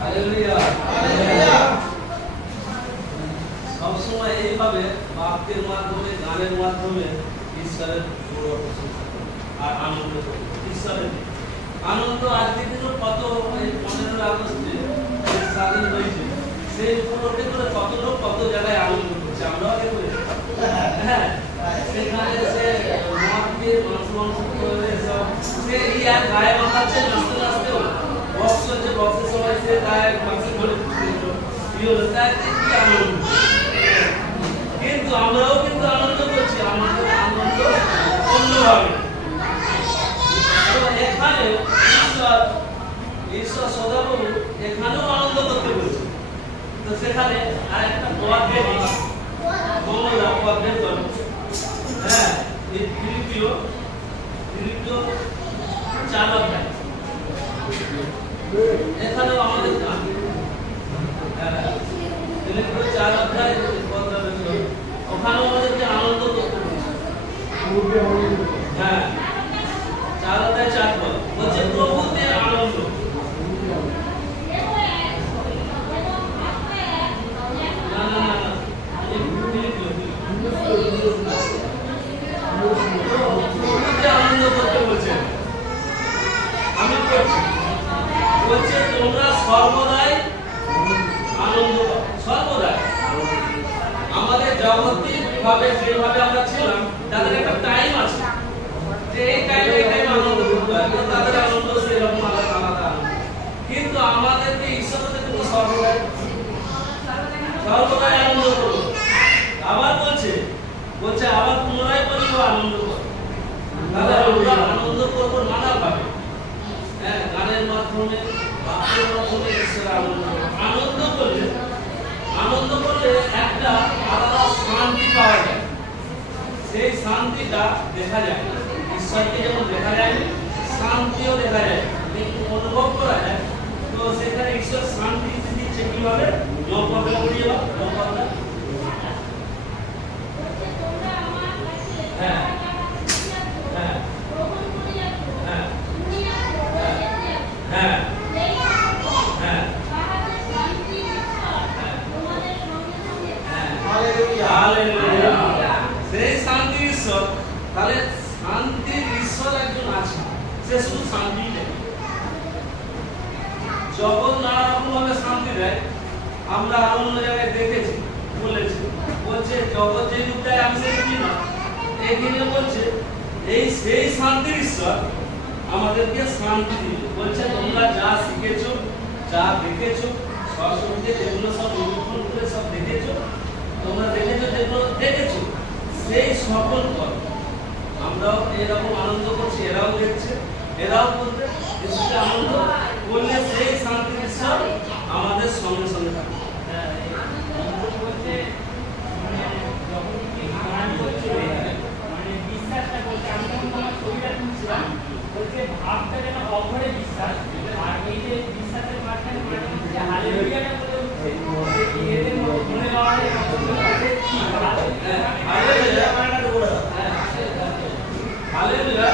Hallelujah. সবসময় এইভাবে বাক্যের মাধ্যমে, গানের মাধ্যমে ঈশ্বরের বড় প্রশংসা করে আর আনন্দ করে। ঈশ্বরের আনন্দ আজকে দিনও কত, এই 15 আগস্টে স্বাধীন হয়েছে, সেই উপলক্ষে করে কত লোক কত জায়গায় আনন্দ করছে, আমরাও আগে করেছি। হ্যাঁ, সেখানে সে মাকে মাংস করে সব সে ইয়ার গায়ে মাখাচ্ছে, নাচতে নাচতেও বক্স হচ্ছে, বক্সের সময় সে গায়ে মাংস ধরে কি হলো, তাই কি আনন্দ। কিন্তু আমরাও কিন্তু আনন্দ করছি, আমাদের আনন্দ অন্যভাবে। তো এখানে ঈশ্বর সদাপ্রভু এখানেও আনন্দ করতে বলছে। তো সেখানে আর একটা পদে কমলা পদে করো। হ্যাঁ, এই ফিলিপিও 4 অধ্যায়, এখানেও আমাদের গান। হ্যাঁ, ফিলিপিও 4 অধ্যায় ওখানেও আমাদেরকে আনন্দ করতে বলছে। হ্যাঁ, 4 অধ্যায় 4 পদ বলছে প্রভুতে আনন্দ। আনন্দ করতে বলছে, আমি করছি, বলছে তোমরা সর্বদাই আনন্দ করো, সর্বদাই। আমাদের জগতে ভাবে যেভাবে আমরা ছিলাম, তাদের একটা টাইম আছে যে এই টাইমে আনন্দ করতে হয়, তাদের আনন্দ সেরকম আলাদা। কিন্তু আমাদেরকে ঈশ্বর কিন্তু সর্বদাই আনন্দ করো। আবার বলছে আবার পুনরায় বলবো আনন্দ করো। তাহলে আমরা আনন্দ করবো নানা ভাবে। হ্যাঁ, গানের মাধ্যমে, বাক্যের মাধ্যমে ঈশ্বর আনন্দ করলে একটা আলাদা শান্তি পাওয়া যায়। সেই শান্তিটা দেখা যায়, ঈশ্বরকে যেমন দেখা যায়, শান্তিও দেখা যায়, অনুভব করা যায়। তো সেখানে ঈশ্বর শান্তি দিচ্ছে কিভাবে? হ্যাঁ, হ্যাঁ, হ্যাঁ, হ্যাঁ, সেই শান্তি ঈশ্বর। তাহলে শান্তির ঈশ্বর একজন আছে, সে শুধু শান্তি দেয়। জগৎ নানা রকম ভাবে শান্তি দেয়, আমরা অন্য জায়গায় দেখেছি, বলছে জগৎ যে রূপ দেয় আমি সেই বুঝি না। এখানে বলছে এই সেই শান্তির ঈশ্বর আমাদেরকে শান্তি দিবে। বলছে তোমরা যা শিখেছো, যা দেখেছো, সরস্বতীতে যেগুলো সব নিরূপণ করে সব দেখেছো, তোমরা দেখেছো, যেগুলো দেখেছো সেই সকল কর। আমরাও এরকম আনন্দ করছি, এরাও দেখছে, এরাও করবে। ঈশ্বরকে আনন্দ করলে সেই শান্তির ঈশ্বর আমাদের সঙ্গে সঙ্গে থাকবে। ভাবটা যেন অঘরে বিশ্বাস, আর এই যে বিশ্বাসের মাঝখানে হালেলুয়াটা বলে উঠছে, এদের মনে হওয়া হয় হালেলুয়া।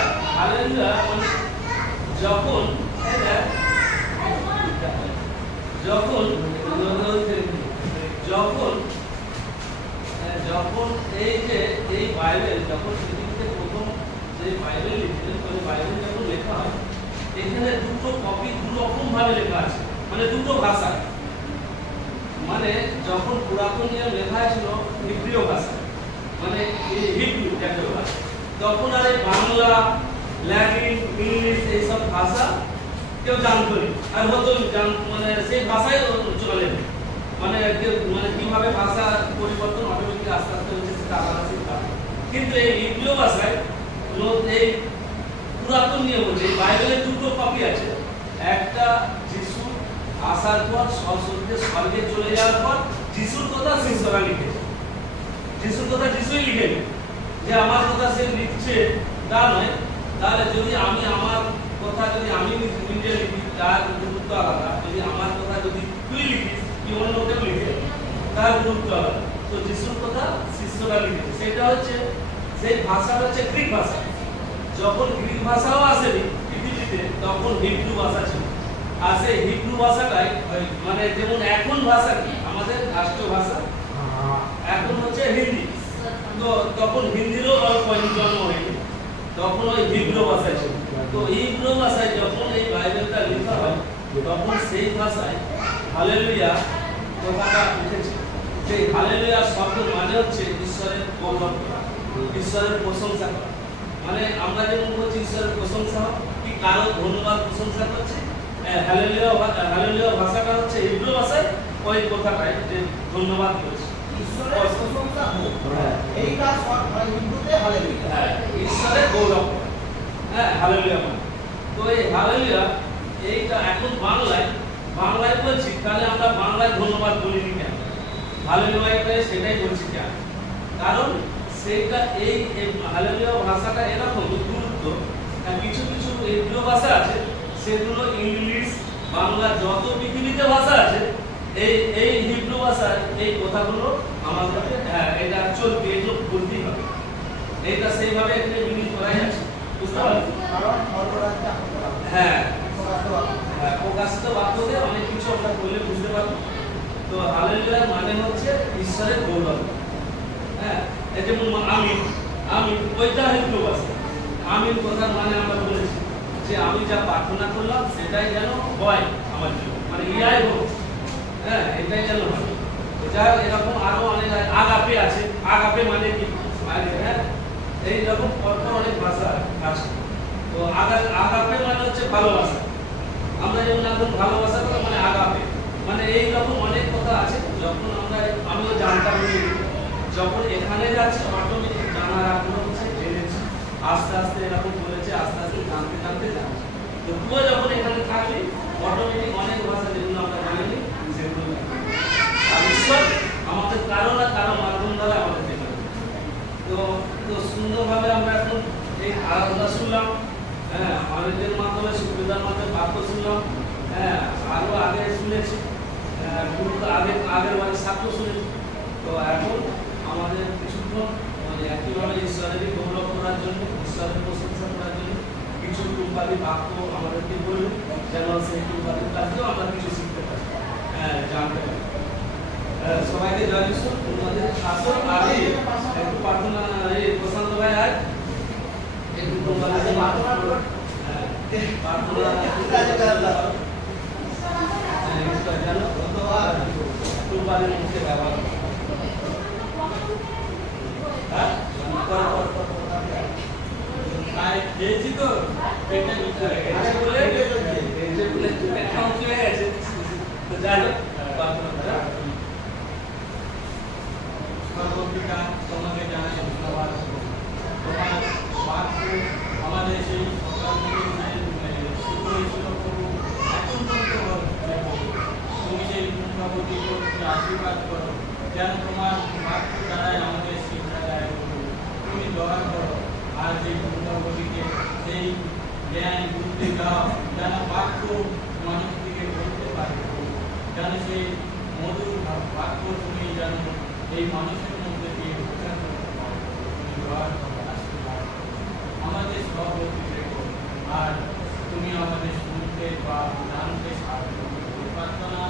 যখন এই যে এই বাইবেল যখন পৃথিবীতে প্রথম যে বাইবেল লিখলেন, ওই বাইবেল যখন লেখা হয়, এখানে দুটো কপি দু রকম ভাবে লেখা আছে, মানে দুটো ভাষা। মানে যখন পুরাতন নিয়ম লেখা ছিল হিব্রীয় ভাষা, মানে হিব্রু যাকে বলা, তখন আর এই বাংলা, ল্যাটিন, ইংলিশ এইসব ভাষা কেউ জানতো না, আর হতো মানে সেই ভাষায় চলে। মানে কিভাবে ভাষা পরিবর্তন অটোমেটিক আস্তে আস্তে হচ্ছে সেটা আলাদা শিক্ষা। কিন্তু এই হিব্রু ভাষায় এই পুরাতন নিয়ম হচ্ছে বাইবেলের দুটো কপি আছে। একটা যিশু আসার পর স্বর্গে চলে যাওয়ার পর যিশুর কথা শিষ্যরা লিখেছে। যিশুর কথা যিশুই লিখেনি, যে আমার কথা সে লিখছে তা নয়। তাহলে যদি আমি আমার কথা যদি আমি নিজে লিখি তার গুরুত্ব আলাদা, যদি আমার কথা যদি তুই লিখিস কি অন্য কেউ লিখে তার গুরুত্ব আলাদা। তো যিশুর কথা শিষ্যরা লিখেছে, সেটা হচ্ছে সেই ভাষা হচ্ছে গ্রিক ভাষা। যখন গ্রিক ভাষাও আসেনি পৃথিবীতে তখন হিব্রু ভাষা ছিল। আর সেই হিব্রু ভাষাটাই মানে যেমন এখন ভাষা কি আমাদের রাষ্ট্র ভাষা, এখন হচ্ছে হিন্দি। তো তখন হিন্দিরও জন্ম হয়নি, তখন ওই হিব্রু ভাষা ছিল। তো হিব্রু ভাষায় যখন এই বাইবেলটা লেখা হয় তখন সেই ভাষায় হালেলুয়া কথাটা উঠেছে। সেই হালেলুয়া শব্দ মানে হচ্ছে ঈশ্বরের গৌরব করা, ঈশ্বরের প্রশংসা করা। মানে আমরা যেমন বলছি ঈশ্বরের প্রশংসা কি কারো ধন্যবাদ প্রশংসা করছে, হালেলুয়া ভাষাটা হচ্ছে হিব্রু ভাষায় ওই কথাটাই যে ধন্যবাদ করছে ঈশ্বরের প্রশংসা হোক, এইটা হিব্রুতে হালেলুয়া। হ্যাঁ, ঈশ্বরের গৌরব করা। হ্যাঁ, হালেলুয়া মানে। তো এই হালেলুয়া এইটা এখন বাংলায় বলছি, তাহলে আমরা বাংলায় ধন্যবাদ বলিনি কেন? হালেলুয়াটা সেটাই বলছি কেন? কারণ সেইটা এই হালেলুয়া ভাষাটা এরকম গুরুত্ব, কিছু কিছু হিব্রু ভাষা আছে সেগুলো ইংলিশ বাংলা যত পৃথিবীতে ভাষা আছে এই হিব্রু ভাষায় এই কথাগুলো আমাদেরকে এটা চলবে, এগুলো বলতেই হবে। এইটা সেইভাবে এখানে মিনিং করা যাচ্ছে, বুঝতে পারলেন? কারণ সর্বরাজ্যে হ্যাঁ, প্রকাশিত বাক্যতে অনেক কিছু আমরা বললে বুঝতে পারবো। তো হালেলুয়া মানে হচ্ছে ঈশ্বরের গৌরব। হ্যাঁ, এই যেমন আমিন ওইটা হিব্রু ভাষা। আমিন কথার মানে আমরা বলেছি যে আমি যা প্রার্থনা করলাম সেটাই যেন হয় আমার জন্য, মানে ইয়াই হোক। হ্যাঁ, এটাই যেন হয়। যা এরকম আরো অনেক আগাপে আছে। আগাপে মানে কি? হ্যাঁ, এইরকম পরপর অনেক ভাষা আছে। তো আগাপে মানে হচ্ছে ভালোবাসা। আমরা যেমন এখন ভালোবাসা করি মানে আগাপে, মানে এইরকম অনেক কথা আছে। যখন আমিও জানতাম না, যখন এখানে যাচ্ছি অটোমেটিক জানার আগ্রহ হচ্ছে, জেনেছি, আস্তে আস্তে এরকম বলেছে, আস্তে আস্তে জানতে জানতে জানছি। তো তুই যখন এখানে থাকলি অটোমেটিক অনেক ভাষা যেগুলো আমরা জানিনি সেগুলো জানি। আর ঈশ্বর আমাদের কারো না কারো মাধ্যম দ্বারা আমাদের দেখাবে। তো সুন্দরভাবে আমরা এখন এই আরাধনা শুনলাম। হ্যাঁ, অনেকের মাধ্যমে সুবিধার মাধ্যমে বাক্য শুনলাম। হ্যাঁ, আরো আগে শুনেছি, আগের বারে সাক্ষ্য শুনেছি। তো এখন আমাদের কিছুক্ষণ মানে একইভাবে ঈশ্বরেরই গৌরব করার জন্য, ঈশ্বরের প্রশংসা করার জন্য কিছু টুকটাকি বাক্য আমাদেরকে বলুন, যেন সেই টুকটাকি কাজেও আমরা কিছু শিখতে পারি, জানতে পারি। সবাইকে জয় যিশু। তোমাদের শাসন আগে একটু প্রার্থনা, এই প্রশান্ত ভাই আজ একটু তোমাদের প্রার্থনা করুন। জানো একটু বাড়ির মুখে ব্যবহার খেয়েছি তো পেটে নিতে বলে পেটটা উঁচু হয়ে গেছে। তো যাই হোক সর্বপিতা তোমাকে জানাই ধন্যবাদ। তোমার বাক্য আমাদের সেই সকাল থেকে শুরু হয়েছিল প্রভু, এখন পর্যন্ত তুমি সেই পুণ্যবতী আশীর্বাদ করো, যেন তোমার বাক্য দ্বারাই আমাদের শিক্ষা দেয় প্রভু। তুমি দয়া করো আর সেই পুণ্যবতীকে সেই জ্ঞান বুদ্ধি দাও, যেন বাক্য মানুষ থেকে বলতে পারে, যেন সেই মধুর বাক্য তুমি যেন এই মানুষের মধ্যে দিয়ে প্রচার করতে পারো। তুমি দয়া করো, আশীর্বাদ আমাদের সভাপতি রেখো, আর তুমি আমাদের শুনতে বা জানতে সাহায্য করো। প্রার্থনা